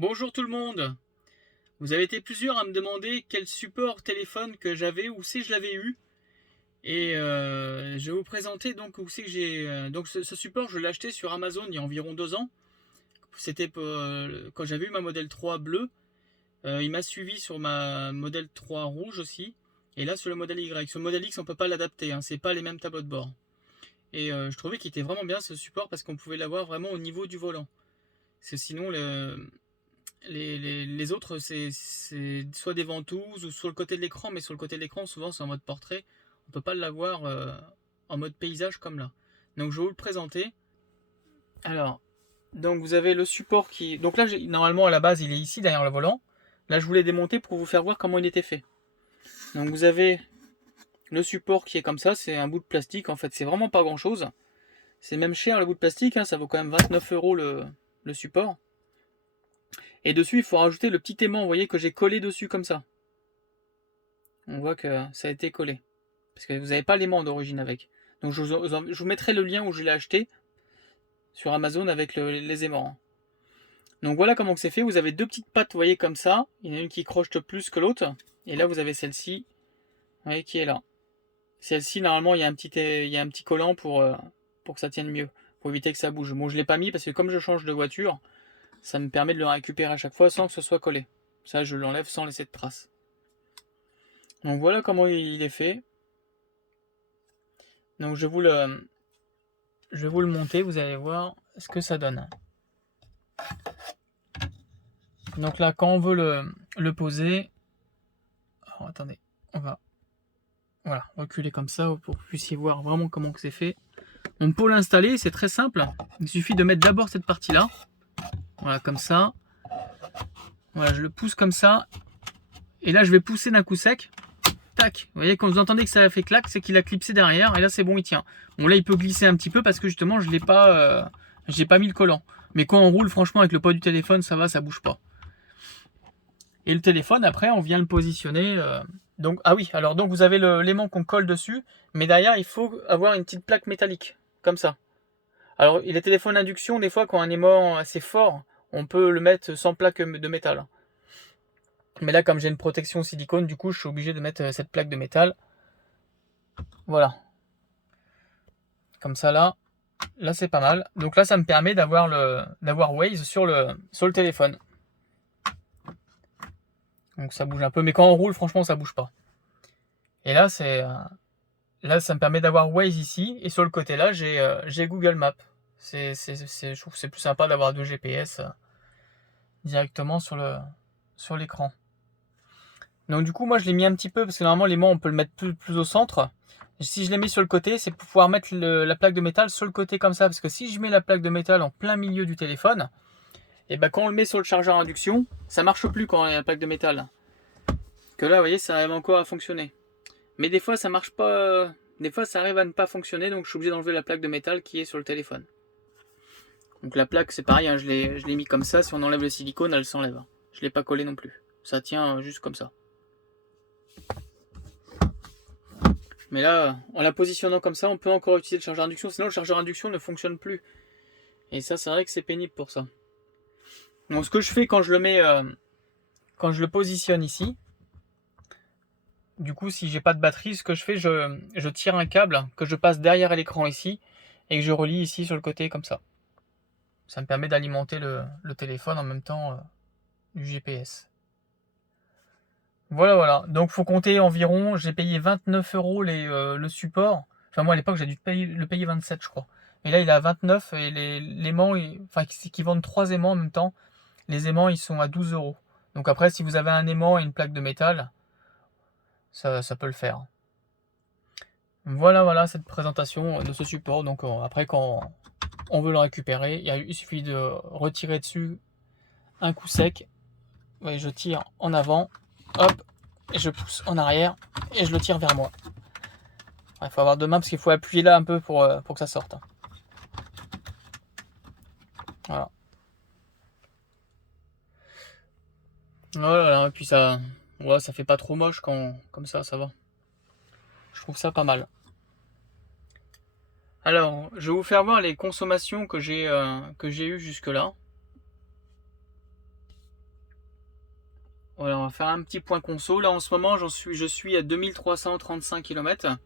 Bonjour tout le monde. Vous avez été plusieurs à me demander quel support téléphone que j'avais, où c'est que je l'avais eu. Et je vais vous présenter donc où c'est que j'ai. Donc ce support, je l'ai acheté sur Amazon il y a environ 2 ans. C'était quand j'avais eu ma modèle 3 bleue. Il m'a suivi sur ma modèle 3 rouge aussi. Et là sur le modèle Y. Sur le modèle X, on peut pas l'adapter, hein, c'est pas les mêmes tableaux de bord. Et je trouvais qu'il était vraiment bien ce support parce qu'on pouvait l'avoir vraiment au niveau du volant. Parce que sinon, les autres, c'est soit des ventouses ou sur le côté de l'écran, mais sur le côté de l'écran, souvent c'est en mode portrait. On peut pas l'avoir en mode paysage comme là. Donc je vais vous le présenter. Alors, donc vous avez le support qui. Donc là, normalement à la base, il est ici derrière le volant. Là, je voulais démonter pour vous faire voir comment il était fait. Donc vous avez le support qui est comme ça, c'est un bout de plastique. En fait, c'est vraiment pas grand chose. C'est même cher le bout de plastique, hein, ça vaut quand même 29 € le support. Et dessus, il faut rajouter le petit aimant, vous voyez, que j'ai collé dessus comme ça. On voit que ça a été collé. Parce que vous n'avez pas l'aimant d'origine avec. Donc je vous mettrai le lien où je l'ai acheté sur Amazon avec les aimants. Donc voilà comment c'est fait. Vous avez deux petites pattes, vous voyez, comme ça. Il y en a une qui croche plus que l'autre. Et là, vous avez celle-ci, vous voyez, qui est là. Celle-ci, normalement, il y a un petit collant pour que ça tienne mieux. Pour éviter que ça bouge. Bon, je ne l'ai pas mis parce que comme je change de voiture, ça me permet de le récupérer à chaque fois sans que ce soit collé. Ça, je l'enlève sans laisser de traces. Donc voilà comment il est fait. Donc je vais vous le monter, vous allez voir ce que ça donne. Donc là, quand on veut le poser, alors attendez, on va reculer comme ça pour que vous puissiez voir vraiment comment c'est fait. Donc pour l'installer, c'est très simple. Il suffit de mettre d'abord cette partie-là. Voilà, comme ça. Voilà, je le pousse comme ça. Et là, je vais pousser d'un coup sec. Tac. Vous voyez, quand vous entendez que ça a fait clac, c'est qu'il a clipsé derrière. Et là, c'est bon, il tient. Bon, là, il peut glisser un petit peu parce que justement, je l'ai pas, j'ai pas mis le collant. Mais quand on roule, franchement, avec le poids du téléphone, ça va, ça bouge pas. Et le téléphone, après, on vient le positionner. Donc, ah oui, alors donc vous avez l'aimant qu'on colle dessus, mais derrière, il faut avoir une petite plaque métallique, comme ça. Alors, les téléphones d'induction, des fois, quand un aimant assez fort, on peut le mettre sans plaque de métal. Mais là, comme j'ai une protection silicone, du coup, je suis obligé de mettre cette plaque de métal. Voilà. Comme ça, là, c'est pas mal. Donc là, ça me permet d'avoir Waze sur le téléphone. Donc ça bouge un peu, mais quand on roule, franchement, ça bouge pas. Et là, là, ça me permet d'avoir Waze ici, et sur le côté là, j'ai Google Maps. Je trouve que c'est plus sympa d'avoir deux GPS directement sur l'écran. Donc du coup, moi, je l'ai mis un petit peu, parce que normalement, l'aimant, on peut le mettre plus au centre. Et si je l'ai mis sur le côté, c'est pour pouvoir mettre la plaque de métal sur le côté comme ça, parce que si je mets la plaque de métal en plein milieu du téléphone, et ben quand on le met sur le chargeur induction, ça marche plus quand il y a la plaque de métal. Que là, vous voyez, ça arrive encore à fonctionner. Mais des fois, ça marche pas. Des fois, ça arrive à ne pas fonctionner, donc je suis obligé d'enlever la plaque de métal qui est sur le téléphone. Donc la plaque, c'est pareil, hein, je l'ai mis comme ça. Si on enlève le silicone, elle s'enlève. Je l'ai pas collé non plus. Ça tient juste comme ça. Mais là, en la positionnant comme ça, on peut encore utiliser le chargeur induction. Sinon, le chargeur induction ne fonctionne plus. Et ça, c'est vrai que c'est pénible pour ça. Donc, ce que je fais quand je le mets, quand je le positionne ici, du coup, si j'ai pas de batterie, ce que je fais, je tire un câble que je passe derrière l'écran ici et que je relie ici sur le côté comme ça. Ça me permet d'alimenter le téléphone en même temps du GPS. Voilà. Donc, faut compter environ. J'ai payé 29 € le support. Enfin, moi à l'époque, j'ai dû le payer 27, je crois. Et là, il est à 29 et l'aimant, enfin, qui vendent 3 aimants en même temps. Les aimants, ils sont à 12 €. Donc après, si vous avez un aimant et une plaque de métal, ça peut le faire. Voilà cette présentation de ce support. Donc après, quand on veut le récupérer, il suffit de retirer dessus un coup sec. Ouais, je tire en avant, hop, et je pousse en arrière et je le tire vers moi. Il faut avoir deux mains parce qu'il faut appuyer là un peu pour que ça sorte. Voilà. Voilà, et puis ça fait pas trop moche comme ça va. Je trouve ça pas mal. Alors, je vais vous faire voir les consommations que j'ai eues jusque-là. Voilà, on va faire un petit point conso. Là en ce moment je suis à 2335 km.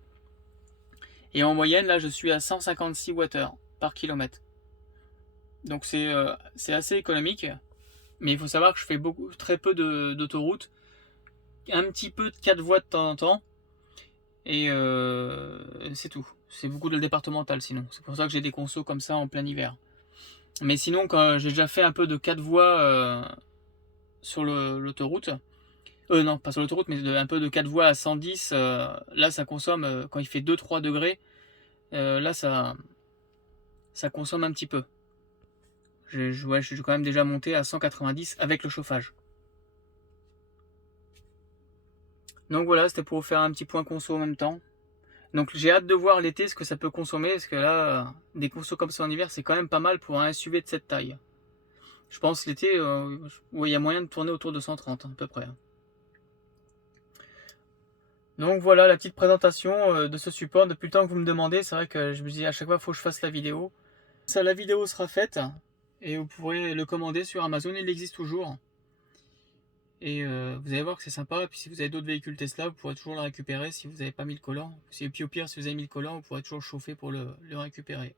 Et en moyenne là je suis à 156 Wh par kilomètre. Donc c'est assez économique. Mais il faut savoir que je fais très peu d'autoroute. Un petit peu de 4 voies de temps en temps. Et c'est tout. C'est beaucoup de départemental sinon. C'est pour ça que j'ai des consos comme ça en plein hiver. Mais sinon, quand j'ai déjà fait un peu de 4 voies sur l'autoroute, non, pas sur l'autoroute, mais un peu de 4 voies à 110, là ça consomme, quand il fait 2-3 degrés, là ça consomme un petit peu. Je suis quand même déjà monté à 190 avec le chauffage. Donc voilà, c'était pour vous faire un petit point conso en même temps. Donc j'ai hâte de voir l'été ce que ça peut consommer, parce que là, des consos comme ça en hiver, c'est quand même pas mal pour un SUV de cette taille. Je pense l'été, il y a moyen de tourner autour de 130 à peu près. Donc voilà la petite présentation de ce support. Depuis le temps que vous me demandez, c'est vrai que je me dis à chaque fois il faut que je fasse la vidéo. Ça, la vidéo sera faite et vous pourrez le commander sur Amazon, il existe toujours. Et vous allez voir que c'est sympa. Et puis si vous avez d'autres véhicules Tesla, vous pourrez toujours le récupérer si vous n'avez pas mis le collant. Et puis au pire, si vous avez mis le collant, vous pourrez toujours le chauffer pour le récupérer.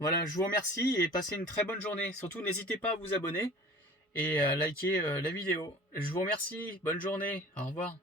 Voilà, je vous remercie et passez une très bonne journée. Surtout, n'hésitez pas à vous abonner et à liker la vidéo. Je vous remercie, bonne journée, au revoir.